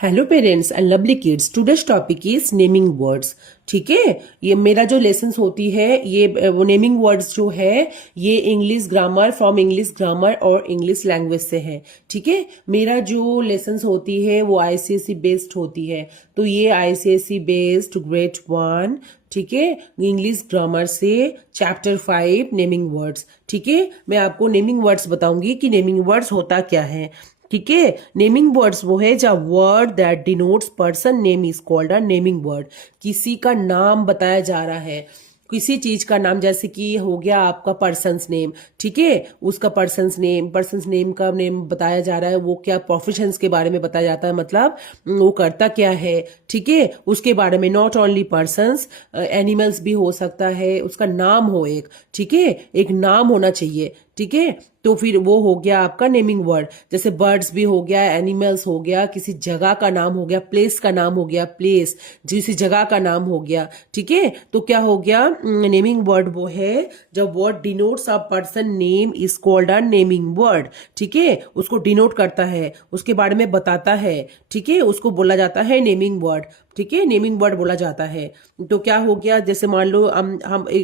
Hello parents and lovely kids, today's topic is naming words. ठीक है, ये मेरा जो लेसन्स होती है ये वो नेमिंग वर्ड्स जो है ये English grammar from English grammar और इंग्लिश लैंग्वेज से है। ठीक है, मेरा जो लेसन्स होती है वो आईसीएसई बेस्ड होती है, तो ये आईसीएसई बेस्ड ग्रेड 1, ठीक है, इंग्लिश ग्रामर से चैप्टर 5 नेमिंग वर्ड्स। ठीक है, मैं आपको नेमिंग वर्ड्स बताऊंगी कि नेमिंग वर्ड्स होता क्या है। ठीक है, नेमिंग वर्ड्स वो है जब word that denotes person name is called a naming word. किसी का नाम बताया जा रहा है, किसी चीज का नाम, जैसे कि हो गया आपका पर्सन्स नेम। ठीक है, उसका पर्सन्स नेम का नेम बताया जा रहा है, वो क्या प्रोफेशंस के बारे में बताया जाता है, मतलब वो करता क्या है। ठीक है, उसके बारे में, नॉट ओनली पर्सन्स, एनिमल्स भी हो सकता है, उसका नाम हो एक। ठीक है, एक नाम होना चाहिए। ठीक है, तो फिर वो हो गया आपका नेमिंग वर्ड। जैसे बर्ड्स भी हो गया, एनिमल्स हो गया, किसी जगह का नाम हो गया, प्लेस का नाम हो गया, प्लेस जिस जगह का नाम हो गया। ठीक है, तो क्या हो गया, नेमिंग वर्ड वो है जब word denotes a person name is called a naming word. ठीक है, उसको डिनोट करता है, उसके बारे में बताता है। ठीक है, उसको बोला जाता है नेमिंग वर्ड। ठीक है, नेमिंग वर्ड बोला जाता है। तो क्या हो गया, जैसे मान लो हम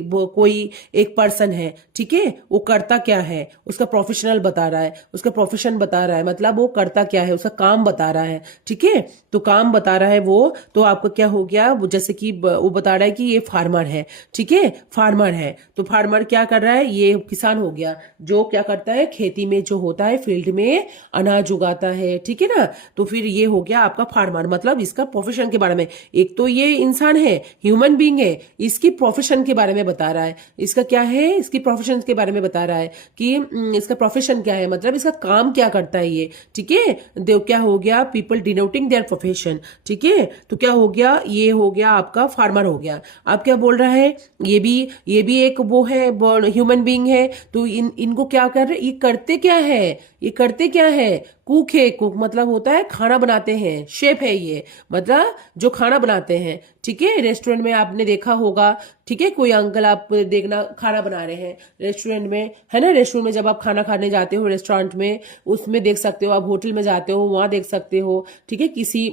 कोई एक पर्सन है। ठीक है, वो करता क्या है, उसका प्रोफेशनल बता रहा है, उसका प्रोफेशन बता रहा है, मतलब वो करता क्या है, उसका काम बता रहा है। ठीक है, तो काम बता रहा है वो, तो आपका क्या हो गया, जैसे कि वो बता रहा है कि ये फार्मर है। ठीक है, फार्मर है, तो फार्मर क्या कर रहा है, ये किसान हो गया जो क्या करता है, खेती में जो होता है, फील्ड में अनाज उगाता है। ठीक है ना, तो फिर ये हो गया आपका फार्मर, मतलब इसका प्रोफेशन के बारे में। एक तो ये इंसान है, ह्यूमन बीइंग है, इसकी प्रोफेशन के बारे में बता रहा है, इसका क्या है, इसकी प्रोफेशन के बारे में बता रहा है कि इसका प्रोफेशन क्या है, मतलब इसका काम क्या करता है ये। ठीक है, क्या हो गया, पीपल डिनोटिंग देयर प्रोफेशन। ठीक है, तो क्या हो गया, ये हो गया आपका फार्मर हो गया। अब क्या बोल रहा है, ये भी एक वो है, ह्यूमन बीइंग है, तो इनको क्या कर रहे, ये करते क्या है, ये करते क्या है, कुक है। कुक मतलब होता है खाना बनाते हैं, शेफ है ये, मतलब जो खाना बनाते हैं। ठीक है, रेस्टोरेंट में आपने देखा होगा। ठीक है, कोई अंकल आप देखना खाना बना रहे हैं रेस्टोरेंट में, है ना। रेस्टोरेंट में जब आप खाना खाने जाते हो रेस्टोरेंट में, उसमें देख सकते हो, आप होटल में जाते हो वहां देख सकते हो। ठीक है, किसी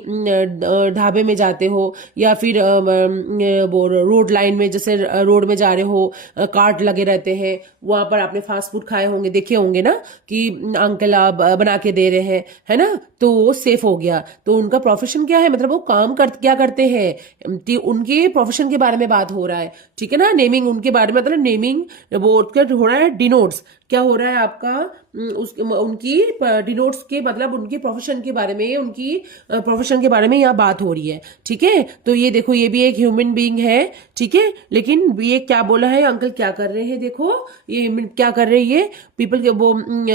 ढाबे में जाते हो, या फिर वो रोड लाइन में, जैसे रोड में जा रहे हो, कार्ट लगे रहते हैं, वहां पर आपने फास्ट फूड खाए होंगे, देखे होंगे ना, कि अंकल आप बना के दे रहे हैं, है ना, तो वो सेफ हो गया। तो उनका प्रोफेशन क्या है, मतलब वो काम क्या करते हैं, उनके प्रोफेशन के बारे में बात हो रहा है। ठीक है ना, नेमिंग उनके बारे में, मतलब नेमिंग वो क्या हो रहा है, डिनोट्स क्या हो रहा है आपका, उनकी डिनोट्स के मतलब उनके प्रोफेशन के बारे में, उनकी प्रोफेशन के बारे में यहाँ बात हो रही है। ठीक है, तो ये देखो, ये भी एक ह्यूमन बीइंग है। ठीक है, लेकिन ये क्या बोला है, अंकल क्या कर रहे हैं, देखो ये क्या कर रहे हैं, ये पीपल के वो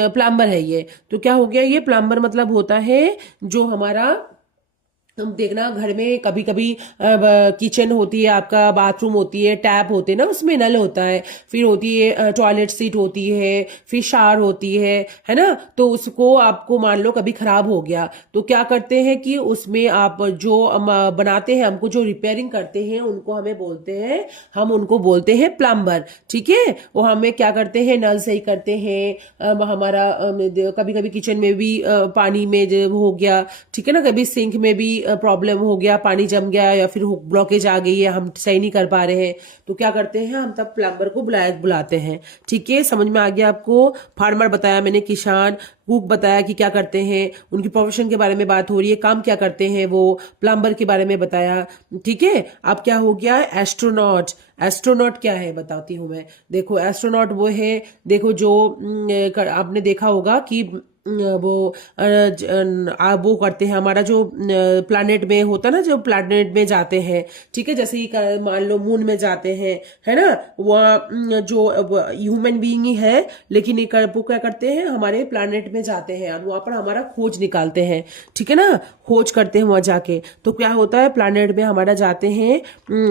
प्लम्बर है ये। तो क्या हो गया, ये प्लम्बर मतलब होता है जो हमारा, हम देखना घर में कभी कभी किचन होती है, आपका बाथरूम होती है, टैप होते हैं ना, उसमें नल होता है, फिर होती है टॉयलेट सीट होती है, फिर शावर होती है ना। तो उसको आपको मान लो कभी खराब हो गया, तो क्या करते हैं कि उसमें आप जो बनाते हैं, हमको जो रिपेयरिंग करते हैं उनको हम उनको बोलते हैं प्लम्बर। ठीक है, वो हमें क्या करते हैं, नल सही करते हैं, हमारा कभी कभी किचन में भी पानी में जो हो गया, ठीक है ना, कभी सिंक में भी प्रॉब्लम हो गया, पानी जम गया या फिर ब्लॉकेज आ गई है, हम सही नहीं कर पा रहे हैं, तो क्या करते हैं, हम तब प्लम्बर को बुलाते हैं। ठीक है, समझ में आ गया आपको। फार्मर बताया मैंने, किसान, कुक बताया कि क्या करते हैं, उनकी प्रोफेशन के बारे में बात हो रही है, काम क्या करते हैं वो, प्लम्बर के बारे में बताया। ठीक है, अब क्या हो गया, एस्ट्रोनॉट। एस्ट्रोनॉट क्या है बताती हूँ मैं। देखो एस्ट्रोनॉट वो है, देखो जो आपने देखा होगा कि वो करते हैं, हमारा जो प्लैनेट में होता है ना, जो प्लैनेट में जाते हैं। ठीक है, जैसे ही मान लो मून में जाते हैं, है ना, वहाँ जो ह्यूमन बीइंग ही है, लेकिन वो क्या करते हैं, हमारे प्लैनेट में जाते हैं और वहां पर हमारा खोज निकालते हैं। ठीक है ना, खोज करते हैं वहां जाके, तो क्या होता है, प्लैनेट में हमारा जाते हैं,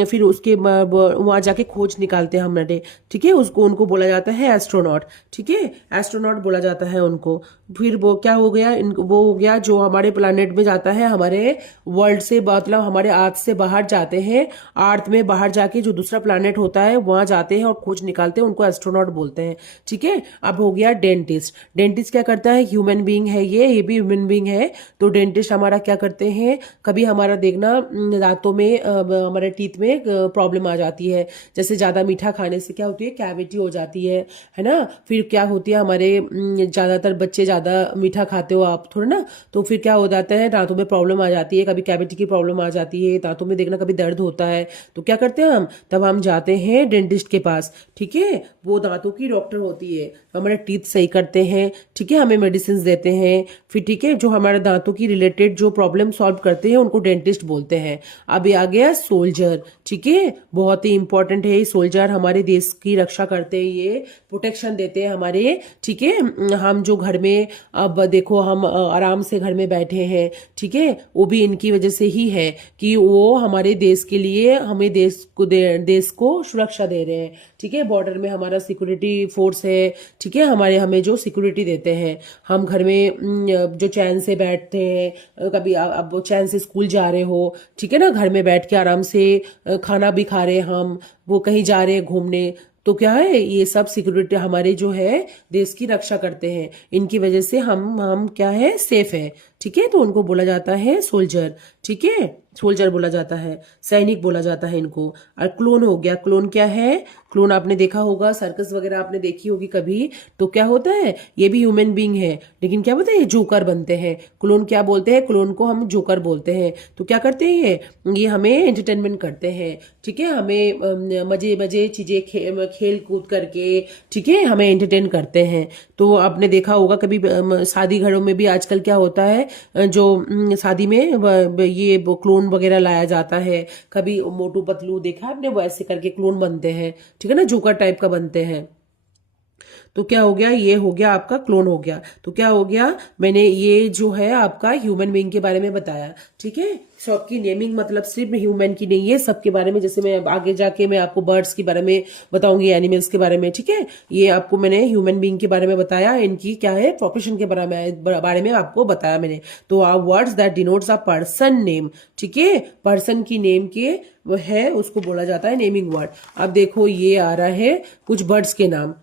फिर उसके वहां जाके खोज निकालते हैं हमारे। ठीक है, उसको उनको बोला जाता है एस्ट्रोनॉट। ठीक है, एस्ट्रोनॉट बोला जाता है उनको। फिर वो क्या हो गया, वो हो गया जो हमारे प्लानेट में जाता है, हमारे वर्ल्ड से मतलब हमारे अर्थ से बाहर जाते हैं, अर्थ में बाहर जाके जो दूसरा प्लानेट होता है वहां जाते हैं और खोज निकालते हैं, उनको एस्ट्रोनॉट बोलते हैं। ठीक है, अब हो गया डेंटिस्ट। डेंटिस्ट क्या करता है, ह्यूमन बीइंग है ये भी ह्यूमन बीइंग है। तो डेंटिस्ट हमारा क्या करते हैं, कभी हमारा देखना दांतों में हमारे टीथ में प्रॉब्लम आ जाती है, जैसे ज्यादा मीठा खाने से क्या होती है, कैविटी हो जाती है ना। फिर क्या होती है, हमारे ज्यादातर बच्चे ज्यादा मीठा खाते हो आप थोड़ा ना, तो फिर क्या हो जाता है, दांतों में प्रॉब्लम आ जाती है, कभी कैविटी की प्रॉब्लम आ जाती है, दांतों में देखना कभी दर्द होता है, तो क्या करते हैं हम, तब हम जाते हैं डेंटिस्ट के पास। ठीक है, वो दांतों की डॉक्टर होती है, हमारे टीथ सही करते हैं। ठीक है, हमें मेडिसिन देते हैं। फिर ठीक है, जो हमारे दांतों की रिलेटेड जो प्रॉब्लम सॉल्व करते हैं उनको डेंटिस्ट बोलते हैं। अब ये आ गया सोल्जर। ठीक है, बहुत ही इंपॉर्टेंट है सोल्जर, हमारे देश की रक्षा करते हैं, ये प्रोटेक्शन देते हैं हमारे। ठीक है, हम जो घर में अब देखो हम आराम से घर में बैठे हैं, ठीक है, वो भी इनकी वजह से ही है कि वो हमारे देश के लिए हमें देश को सुरक्षा दे रहे हैं। ठीक है, बॉर्डर में हमारा सिक्योरिटी फोर्स है। ठीक है, हमें जो सिक्योरिटी देते हैं, हम घर में जो चैन से बैठते हैं, कभी अब चैन से स्कूल जा रहे हो, ठीक है ना, घर में बैठ के आराम से खाना भी खा रहे, हम वो कहीं जा रहे हैं घूमने, तो क्या है, ये सब सिक्योरिटी हमारे जो है देश की रक्षा करते हैं, इनकी वजह से हम क्या है, सेफ है। ठीक है, तो उनको बोला जाता है सोल्जर। ठीक है, सोल्जर बोला जाता है, सैनिक बोला जाता है इनको। और क्लोन हो गया, क्लोन क्या है, क्लोन आपने देखा होगा, सर्कस वगैरह आपने देखी होगी कभी, तो क्या होता है, ये भी ह्यूमन बीइंग है, लेकिन क्या बोलते हैं, जोकर बनते हैं। क्लोन क्या बोलते हैं, क्लोन को हम जोकर बोलते हैं। तो क्या करते हैं ये हमें एंटरटेनमेंट करते हैं। ठीक है, हमें मजे मजे चीजें खेल कूद करके, ठीक है, हमें एंटरटेन करते हैं। तो आपने देखा होगा कभी शादी घरों में भी आजकल क्या होता है, जो शादी में ये क्लोन वगैरह लाया जाता है। कभी मोटू पतलू देखा आपने, वो ऐसे करके क्लोन बनते हैं, ठीक है ना, जोकर टाइप का बनते हैं। तो क्या हो गया, ये हो गया आपका क्लोन हो गया। तो क्या हो गया, मैंने ये जो है आपका ह्यूमन बीइंग के बारे में बताया। ठीक है, सबकी नेमिंग मतलब सिर्फ ह्यूमन की नहीं है, सबके बारे में, जैसे मैं आगे जाके मैं आपको बर्ड्स के बारे में बताऊंगी, एनिमल्स के बारे में। ठीक है, ये आपको मैंने ह्यूमन बीइंग के बारे में बताया, इनकी क्या है प्रोफेशन के बारे में आपको बताया मैंने। तो words that denotes a person name, ठीक है, पर्सन की नेम के है उसको बोला जाता है नेमिंग वर्ड। अब देखो ये आ रहा है कुछ बर्ड्स के नाम।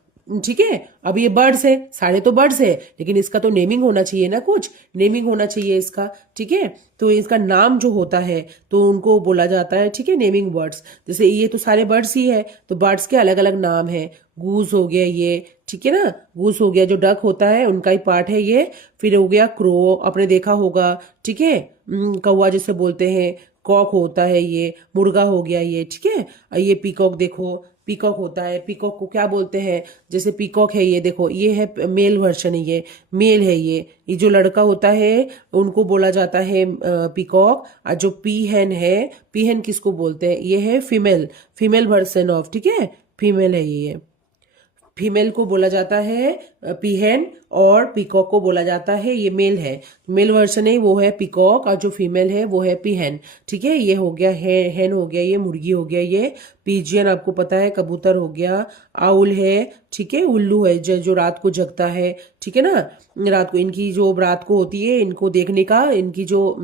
ठीक है, अब ये बर्ड्स है, सारे तो बर्ड्स है, लेकिन इसका तो नेमिंग होना चाहिए ना, कुछ नेमिंग होना चाहिए इसका। ठीक है, तो इसका नाम जो होता है तो उनको बोला जाता है, ठीक है, नेमिंग बर्ड्स। जैसे ये तो सारे बर्ड्स ही है, तो बर्ड्स के अलग अलग नाम है। गूस हो गया ये, ठीक है ना, गूस हो गया, जो डक होता है उनका ही पार्ट है ये। फिर हो गया क्रो, आपने देखा होगा, ठीक है, कौवा जिसे बोलते हैं, कॉक होता है ये, मुर्गा हो गया ये। ठीक है, ये पीकॉक देखो, पीकॉक होता है, पीकॉक को क्या बोलते हैं, जैसे पीकॉक है ये देखो, ये है मेल वर्जन है, ये मेल है, ये जो लड़का होता है उनको बोला जाता है पीकॉक। और जो पीहन है, पीहन किसको बोलते हैं, ये है फीमेल, फीमेल वर्जन ऑफ, ठीक है, फीमेल है ये, फीमेल को बोला जाता है पीहेन, और पीकॉक को बोला जाता है, ये मेल है, मेल वर्जन है वो है पीकॉक, और जो फीमेल है वो है पीहेन। ठीक है, ये हो गया हेन हो गया, ये मुर्गी हो गया, ये पीजियन आपको पता है कबूतर हो गया, आउल है, ठीक है, उल्लू है जो रात को जगता है, ठीक है ना, रात को इनकी जो रात को होती है, इनको देखने का इनकी जो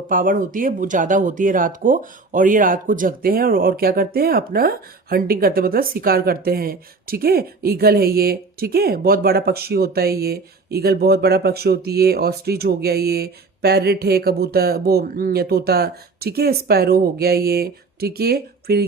पावर होती है वो ज्यादा होती है रात को, और ये रात को जगते हैं और क्या करते हैं, अपना हंटिंग करते हैं, मतलब शिकार करते हैं। ठीक है, ईगल है ये, ठीक है, बहुत बड़ा पक्षी होता है ये, ईगल बहुत बड़ा पक्षी होती है। ऑस्ट्रिच हो गया ये, पैरेट है कबूतर, वो तोता, ठीक है, स्पैरो हो गया ये, ठीक है। फिर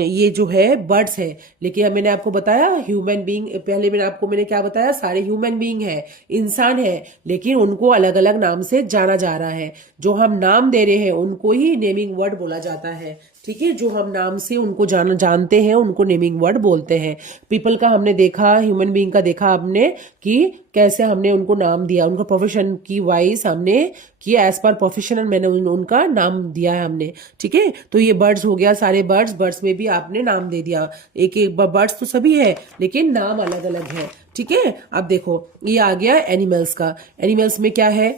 ये जो है बर्ड्स है, लेकिन मैंने आपको बताया ह्यूमन बीइंग, पहले मैंने क्या बताया, सारे ह्यूमन बीइंग है, इंसान है, लेकिन उनको अलग अलग नाम से जाना जा रहा है। जो हम नाम दे रहे हैं उनको ही नेमिंग वर्ड बोला जाता है। ठीक है, जो हम नाम से उनको जानते हैं उनको नेमिंग वर्ड बोलते हैं। पीपल का हमने देखा, ह्यूमन बीइंग का देखा हमने कि कैसे हमने उनको नाम दिया, उनका प्रोफेशन की वाइज हमने किया, एज पर प्रोफेशनल मैंने उनका नाम दिया है हमने। ठीक है, तो ये बर्ड्स हो गया, सारे बर्ड्स में भी आपने नाम दे दिया, एक एक बर्ड्स तो सभी है लेकिन नाम अलग अलग है। ठीक है, अब देखो ये आ गया एनिमल्स का। एनिमल्स में क्या है,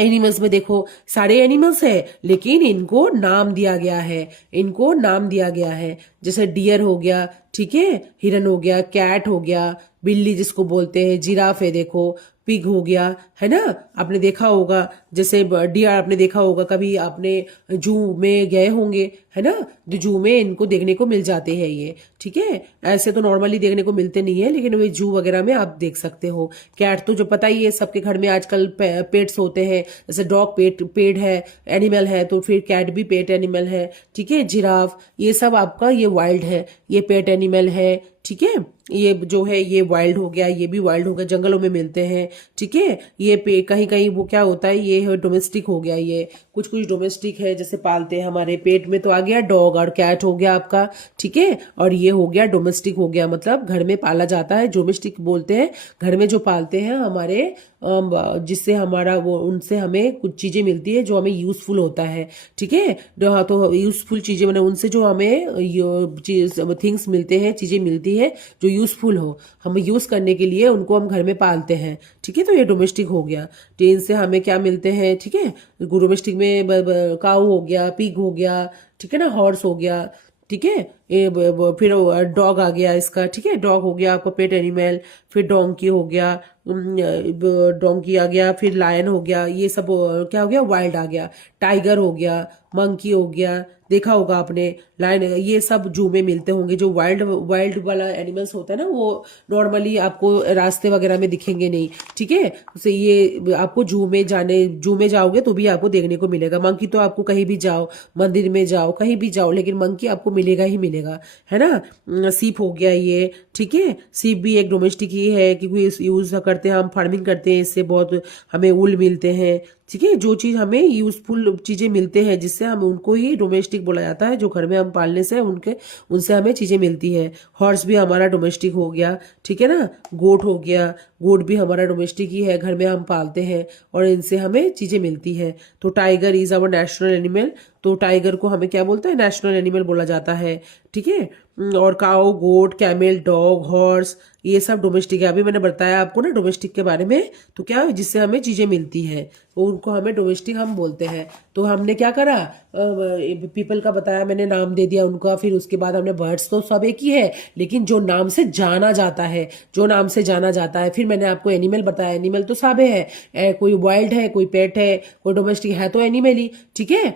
एनिमल्स में देखो सारे एनिमल्स है लेकिन इनको नाम दिया गया है, इनको नाम दिया गया है। जैसे डियर हो गया, ठीक है, हिरन हो गया, कैट हो गया, बिल्ली जिसको बोलते हैं, जिराफ है देखो, पिग हो गया, है ना। आपने देखा होगा, जैसे डियर आपने देखा होगा, कभी आपने जू में गए होंगे, है ना, तो जू में इनको देखने को मिल जाते हैं ये, ठीक है। ऐसे तो नॉर्मली देखने को मिलते नहीं है, लेकिन वे जू वगैरह में आप देख सकते हो। कैट तो जो पता ही है, सबके घर में आजकल पेट्स होते हैं, जैसे डॉग पेट है, एनिमल है, तो फिर कैट भी पेट एनिमल है, ठीक है। जिराफ, ये सब आपका ये वाइल्ड है, ये पेट एनिमल है, ठीक है। ये जो है ये वाइल्ड हो गया, ये भी वाइल्ड हो गया, जंगलों में मिलते हैं, ठीक है। ये कहीं कहीं वो क्या होता है, ये डोमेस्टिक हो गया, ये कुछ कुछ डोमेस्टिक है, जैसे पालते हैं हमारे पेट में, तो आ गया डॉग और कैट हो गया आपका, ठीक है। और ये हो गया डोमेस्टिक हो गया, मतलब घर में पाला जाता है, डोमेस्टिक बोलते हैं घर में जो पालते हैं हमारे, जिससे हमारा वो उनसे हमें कुछ चीजें मिलती है जो हमें यूजफुल होता है, ठीक है। तो यूजफुल चीजें मैंने उनसे जो हमें थिंग्स मिलते हैं, चीजें मिलती है जो यूजफुल हो, हम यूज करने के लिए उनको हम घर में पालते हैं, ठीक है। तो ये डोमेस्टिक हो गया। तो इनसे हमें क्या मिलते हैं, ठीक है। डोमेस्टिक में काऊ हो गया, पिग हो गया, ठीक है ना, हॉर्स हो गया, ठीक है। ये फिर डॉग आ गया इसका, ठीक है। डॉग हो गया आपका पेट एनिमल। फिर डोंकी हो गया, डोंकी आ गया, फिर लायन हो गया, ये सब क्या हो गया, वाइल्ड आ गया। टाइगर हो गया, मंकी हो गया, देखा होगा आपने, लायन, ये सब जू में मिलते होंगे। जो वाइल्ड वाइल्ड वाला एनिमल्स होता है ना, वो नॉर्मली आपको रास्ते वगैरह में दिखेंगे नहीं, ठीक है। तो ये आपको जू में जाओगे तो भी आपको देखने को मिलेगा। मंकी तो आपको कहीं भी जाओ, मंदिर में जाओ, कहीं भी जाओ, लेकिन मंकी आपको मिलेगा ही मिलेगा, है ना। सीप हो गया ये, ठीक है। सीप भी एक डोमेस्टिक ही है, क्योंकि यूज करते हैं, हम फार्मिंग करते हैं, इससे बहुत हमें ऊल मिलते हैं, ठीक है। जो चीज हमें यूजफुल चीजें मिलते हैं, जिससे हम उनको ही डोमेस्टिक बोला जाता है, जो घर में हम पालने से उनसे हमें चीजें मिलती है। हॉर्स भी हमारा डोमेस्टिक हो गया, ठीक है ना। गोट हो गया, गोट भी हमारा डोमेस्टिक ही है, घर में हम पालते हैं और इनसे हमें चीजें मिलती है। तो tiger is our national animal, तो टाइगर को हमें क्या बोलते हैं, नेशनल एनिमल बोला जाता है, ठीक है। और काऊ, गोट, कैमल, डॉग, हॉर्स, ये सब डोमेस्टिक है। अभी मैंने बताया आपको ना डोमेस्टिक के बारे में, तो क्या जिससे हमें चीजें मिलती है उनको हमें डोमेस्टिक हम बोलते हैं। तो हमने क्या करा, पीपल का बताया मैंने, नाम दे दिया उनका। फिर उसके बाद हमने बर्ड्स तो सब एक ही है, लेकिन जो नाम से जाना जाता है, जो नाम से जाना जाता है। फिर मैंने आपको एनिमल बताया, एनिमल तो सब है, कोई वाइल्ड है, कोई पेट है, कोई डोमेस्टिक है, तो एनिमल ही, ठीक है।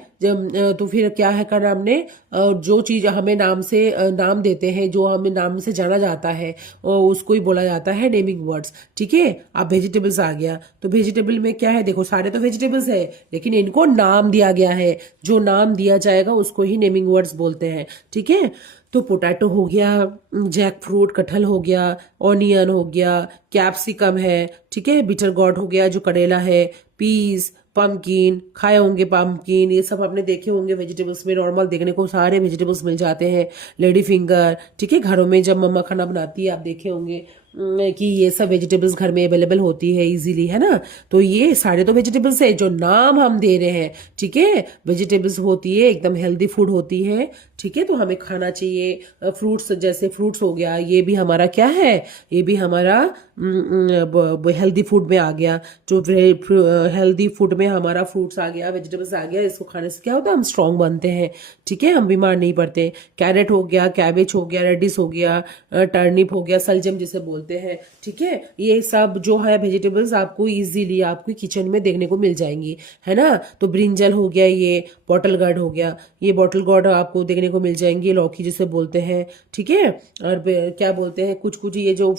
तो फिर क्या है करना हमने, जो चीज हमें नाम से नाम देते हैं, जो हमें नाम से जाना जाता है, उसको ही बोला जाता है नेमिंग वर्ड्स, ठीक है। अब वेजिटेबल्स आ गया, तो वेजिटेबल में क्या है, देखो सारे तो वेजिटेबल्स है, लेकिन इनको नाम दिया गया है, जो नाम दिया जाएगा उसको ही नेमिंग वर्ड्स बोलते हैं, ठीक है। तो पोटैटो हो गया, जैक फ्रूट कटहल हो गया, ऑनियन हो गया, कैप्सिकम है, ठीक है। बिटर गॉर्ड हो गया जो करेला है, पीस, पम्पकिन, खाए होंगे पम्पकिन, ये सब आपने देखे होंगे वेजिटेबल्स में, नॉर्मल देखने को सारे वेजिटेबल्स मिल जाते हैं। लेडी फिंगर, ठीक है, घरों में जब मम्मा खाना बनाती है आप देखे होंगे कि ये सब वेजिटेबल्स घर में अवेलेबल होती है इजीली, है ना। तो ये सारे तो वेजिटेबल्स है जो नाम हम दे रहे हैं, ठीक है। वेजिटेबल्स होती है, एकदम हेल्दी फूड होती है, ठीक है। तो हमें खाना चाहिए। फ्रूट्स, जैसे फ्रूट्स हो गया, ये भी हमारा क्या है, ये भी हमारा हेल्दी फूड में आ गया। जो हेल्दी फूड में हमारा फ्रूट्स आ गया, वेजिटेबल्स आ गया, इसको खाने से क्या होता है, हम स्ट्रांग बनते हैं, ठीक है, हम बीमार नहीं पड़ते। कैरेट हो गया, कैबेज हो गया, रेडिस हो गया, टर्निप हो गया, सलजम जिसे बोलते हैं, ठीक है। ये सब जो है वेजिटेबल्स आपको इजीली आपकी किचन में देखने को मिल जाएंगी, है ना। तो ब्रिंजल हो गया, ये बॉटल गार्ड हो गया, ये बॉटल गार्ड आपको देखने को मिल जाएंगी, लौकी जिसे बोलते हैं, ठीक है। और क्या बोलते हैं, कुछ कुछ ये जो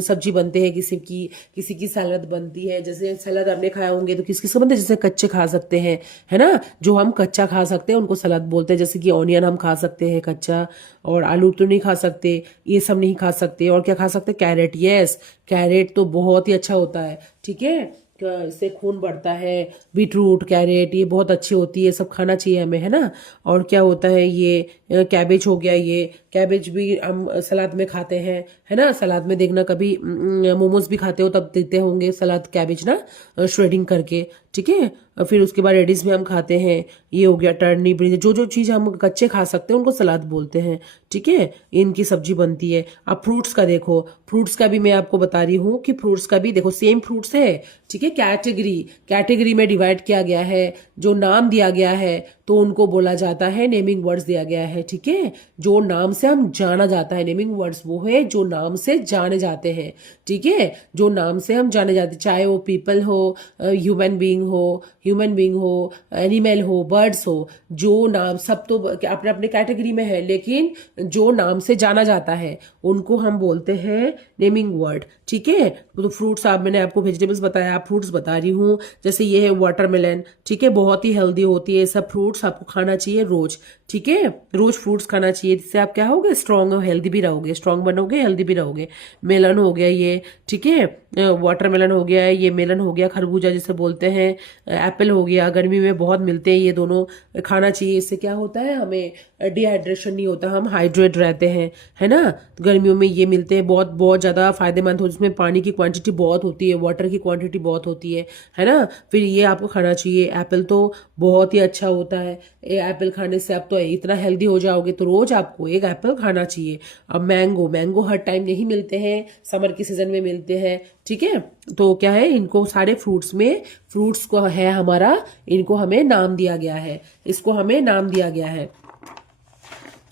सब्जी बनते हैं, किसी की सलाद बनती है, जैसे सलाद आपने खाया होंगे तो किस किस को बनते हैं, जैसे कच्चे खा सकते हैं, है ना। जो हम कच्चा खा सकते हैं उनको सलाद बोलते हैं, जैसे कि ऑनियन हम खा सकते हैं कच्चा, और आलू तो नहीं खा सकते, ये सब नहीं खा सकते। और क्या खा सकते, कैरेट, यस, कैरेट तो बहुत ही अच्छा होता है, ठीक है, इससे खून बढ़ता है। बीटरूट, कैरेट, ये बहुत अच्छी होती है, सब खाना चाहिए हमें, है ना। और क्या होता है, ये कैबेज हो गया, ये कैबेज भी हम सलाद में खाते हैं, है ना। सलाद में देखना, कभी मोमोज भी खाते हो तब देते होंगे सलाद कैबेज ना, श्रेडिंग करके, ठीक है। फिर उसके बाद रेडिस भी हम खाते हैं, ये हो गया टर्निप, जो जो चीज हम कच्चे खा सकते हैं उनको सलाद बोलते हैं, ठीक है। इनकी सब्जी बनती है। अब फ्रूट्स का देखो, फ्रूट्स का भी मैं आपको बता रही हूँ कि फ्रूट्स का भी देखो सेम फ्रूट्स है, ठीक है। कैटेगरी में डिवाइड किया गया है, जो नाम दिया गया है तो उनको बोला जाता है, नेमिंग वर्ड्स दिया गया है, ठीक है। जो नाम से हम जाना जाता है, नेमिंग वर्ड्स वो है जो नाम से जाने जाते हैं, ठीक है। जो नाम से हम जाने जाते हैं, चाहे वो पीपल हो, ह्यूमन बींग हो, एनिमल हो, बर्ड्स हो, जो नाम सब तो अपने अपने कैटेगरी में है, लेकिन जो नाम से जाना जाता है उनको हम बोलते हैं नेमिंग वर्ड, ठीक है। तो फ्रूट्स, आप मैंने आपको वेजिटेबल्स बताया, आप फ्रूट्स बता रही हूँ। जैसे ये है वाटरमेलन, ठीक है, बहुत ही हेल्दी होती है। सब फ्रूट्स आपको खाना चाहिए रोज, ठीक है। रोज फ्रूट्स खाना चाहिए, जिससे आप क्या होगे, स्ट्रांग और हेल्दी भी रहोगे, स्ट्रांग बनोगे, हेल्दी भी रहोगे। मेलन हो गया ये, ठीक है, वाटरमेलन हो गया, ये मेलन हो गया, खरबूजा जिसे बोलते हैं, एप्पल हो गया, गर्मी में बहुत मिलते हैं ये दोनों, खाना चाहिए। इससे क्या होता है, हमें डिहाइड्रेशन नहीं होता, हम हाइड्रेट रहते हैं, है ना। गर्मियों में ये मिलते हैं, बहुत बहुत ज्यादा फायदेमंद हो, जिसमें पानी की क्वांटिटी बहुत होती है, वाटर की क्वांटिटी बहुत होती है ना। फिर ये आपको खाना चाहिए। एप्पल तो बहुत ही अच्छा होता है, एप्पल खाने से आप तो इतना हेल्दी हो जाओगे, तो रोज आपको एक एप्पल खाना चाहिए। अब मैंगो हर टाइम नहीं मिलते हैं, समर की सीजन में मिलते हैं, ठीक है। तो क्या है, इनको सारे फ्रूट्स को है हमारा, इनको हमें नाम दिया गया है, इसको हमें नाम दिया गया है,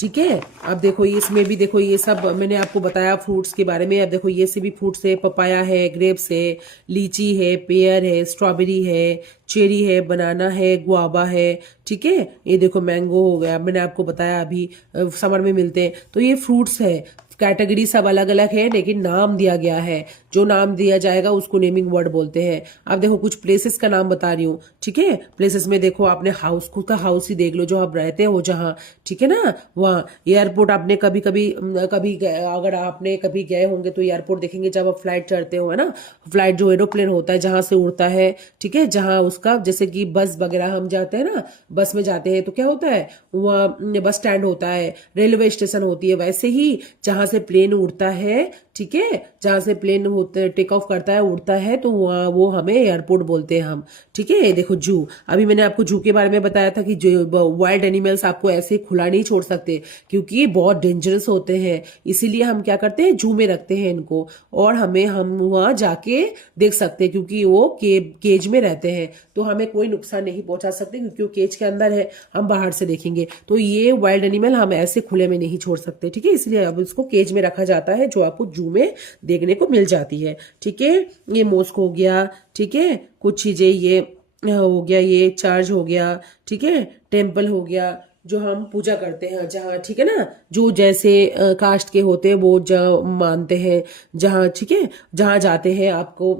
ठीक है। अब देखो इसमें भी देखो, ये सब मैंने आपको बताया फ्रूट्स के बारे में। अब देखो ये से भी फ्रूट्स है, पपाया है, ग्रेप्स है, लीची है, पेयर है, स्ट्रॉबेरी है, चेरी है, बनाना है, गुआवा है, ठीक है। ये देखो मैंगो हो गया, मैंने आपको बताया अभी समर में मिलते हैं। तो ये फ्रूट्स है, कैटेगरी सब अलग अलग है, लेकिन नाम दिया गया है। जो नाम दिया जाएगा उसको नेमिंग वर्ड बोलते हैं। अब देखो कुछ प्लेसेस का नाम बता रही हूँ, ठीक है। प्लेसेस में देखो, आपने हाउस, खुद का हाउस ही देख लो, जो आप रहते हो जहाँ, ठीक है ना, वहाँ। एयरपोर्ट आपने कभी कभी अगर आपने कभी गए होंगे तो एयरपोर्ट देखेंगे, जब आप फ्लाइट चढ़ते हो, है ना। फ्लाइट जो एरोप्लेन होता है जहां से उड़ता है, ठीक है, जहां उसका, जैसे कि बस वगैरह हम जाते हैं ना, बस में जाते हैं तो क्या होता है, वहाँ बस स्टैंड होता है, रेलवे स्टेशन होती है। वैसे ही जहां से प्लेन उड़ता है, ठीक है, जहां से प्लेन होते टेक ऑफ करता है, उड़ता है, तो वो हमें एयरपोर्ट बोलते हैं हम, ठीक है। देखो जू, अभी मैंने आपको जू के बारे में बताया था कि जो वाइल्ड एनिमल्स आपको ऐसे खुला नहीं छोड़ सकते, क्योंकि ये बहुत डेंजरस होते हैं। इसीलिए हम क्या करते हैं, जू में रखते हैं इनको, और हम वहां जाके देख सकते हैं, क्योंकि वो केज में रहते हैं, तो हमें कोई नुकसान नहीं पहुंचा सकते, क्योंकि वो केज के अंदर है, हम बाहर से देखेंगे। तो ये वाइल्ड एनिमल हम ऐसे खुले में नहीं छोड़ सकते, ठीक है। इसलिए अब इसको केज में रखा जाता है, जो आपको जू में देखने को मिल जाती है, ठीक है। ये मॉस्क हो गया, ठीक है, कुछ चीजें ये हो गया, ये चर्च हो गया, ठीक है, टेम्पल हो गया, जो हम पूजा करते हैं जहाँ, ठीक है ना, जो जैसे कास्ट के होते हैं वो मानते हैं जहाँ, ठीक है, जहाँ जाते हैं आपको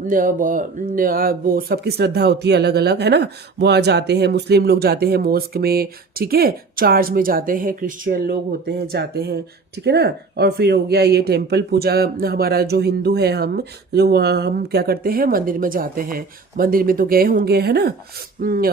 वो सबकी श्रद्धा होती है अलग अलग, है ना। वहाँ जाते हैं, मुस्लिम लोग जाते हैं मॉस्क में, ठीक है, चर्च में जाते हैं, क्रिश्चियन लोग होते हैं जाते हैं, ठीक है ना। और फिर हो गया ये टेम्पल पूजा, हमारा जो हिंदू है हम, जो वहाँ हम क्या करते हैं, मंदिर में जाते हैं। मंदिर में तो गए होंगे, है ना।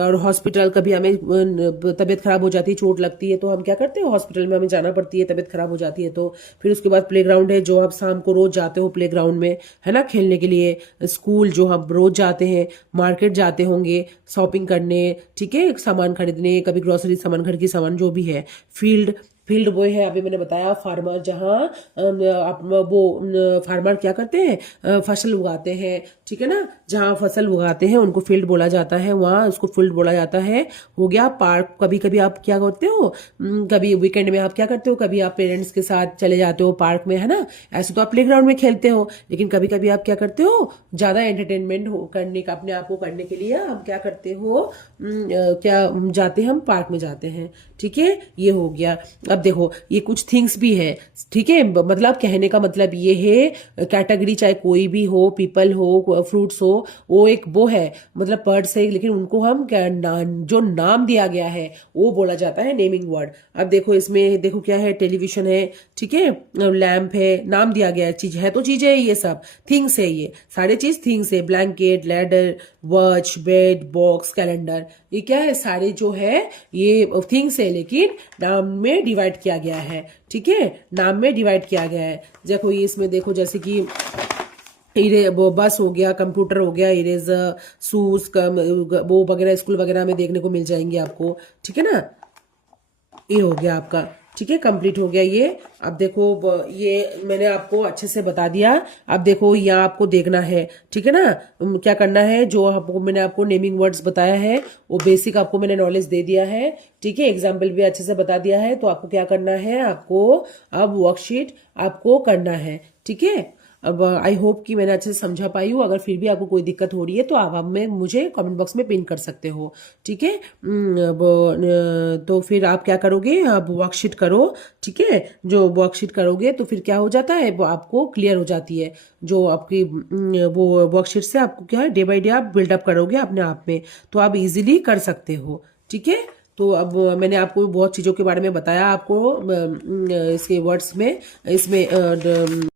और हॉस्पिटल, कभी हमें तबीयत खराब हो जाती है, चोट लगती है, तो हम क्या करते हैं, हॉस्पिटल में हमें जाना पड़ती है, तबीयत खराब हो जाती है तो। फिर उसके बाद प्लेग्राउंड है, जो आप शाम को रोज जाते हो प्लेग्राउंड में, है ना, खेलने के लिए। स्कूल जो हम रोज जाते हैं, मार्केट जाते होंगे शॉपिंग करने, ठीक है, सामान खरीदने, कभी ग्रोसरी सामान, घर की सामान जो भी है। फील्ड बॉय है, अभी मैंने बताया, फार्मर, जहाँ वो फार्मर क्या करते हैं, फसल उगाते हैं, ठीक है ना। जहाँ फसल उगाते हैं उनको फील्ड बोला जाता है, वहाँ उसको फील्ड बोला जाता है। हो गया पार्क, कभी कभी आप क्या करते हो, कभी वीकेंड में आप क्या करते हो, कभी आप पेरेंट्स के साथ चले जाते हो पार्क में, है ना। ऐसे तो आप प्लेग्राउंड में खेलते हो, लेकिन कभी कभी आप क्या करते हो, ज्यादा एंटरटेनमेंट करने का, अपने आप को करने के लिए हम क्या करते हो, क्या जाते हैं, हम पार्क में जाते हैं, ठीक है। ये हो गया। अब देखो ये कुछ थिंग्स भी है, ठीक है, मतलब कहने का मतलब ये है, कैटेगरी चाहे कोई भी हो, पीपल हो, फ्रूट्स हो, वो एक वो है, मतलब बर्ड्स है, लेकिन उनको हम जो नाम दिया गया है वो बोला जाता है नेमिंग वर्ड। अब देखो इसमें देखो क्या है, टेलीविजन है, ठीक है, लैंप है, नाम दिया गया है, चीज है, तो चीजें है, ये सब थिंग्स है, ये सारे चीज थिंग्स है। Blanket, ladder, watch, bed, box, calendar, ये क्या है, सारे जो है ये थिंग्स है, लेकिन नाम में डिवाइड किया गया है, ठीक है, नाम में डिवाइड किया गया है। देखो ये इसमें देखो, जैसे कि इरे वो बस हो गया, कंप्यूटर हो गया, इरेजर, शूज, वो वगैरह स्कूल वगैरह में देखने को मिल जाएंगे आपको। ठीक है ना, ये हो गया आपका। ठीक है, कंप्लीट हो गया ये। अब देखो ये मैंने आपको अच्छे से बता दिया। अब देखो यहाँ आपको देखना है। ठीक है ना, क्या करना है, जो आपको मैंने आपको नेमिंग वर्ड्स बताया है वो बेसिक आपको मैंने नॉलेज दे दिया है। ठीक है, एग्जाम्पल भी अच्छे से बता दिया है। तो आपको क्या करना है, आपको अब वर्कशीट आपको करना है। ठीक है, अब आई होप कि मैंने अच्छे से समझा पाई हूँ। अगर फिर भी आपको कोई दिक्कत हो रही है तो आप हमें मुझे कमेंट बॉक्स में पिन कर सकते हो। ठीक है, तो फिर आप क्या करोगे, आप वर्कशीट करो। ठीक है, जो वर्कशीट करोगे तो फिर क्या हो जाता है, वो आपको क्लियर हो जाती है। जो आपकी वो वर्कशीट से आपको क्या है, डे बाय डे आप बिल्डअप करोगे अपने आप में, तो आप इजीली कर सकते हो। ठीक है, तो अब मैंने आपको बहुत चीज़ों के बारे में बताया आपको इसके वर्ड्स में, इसमें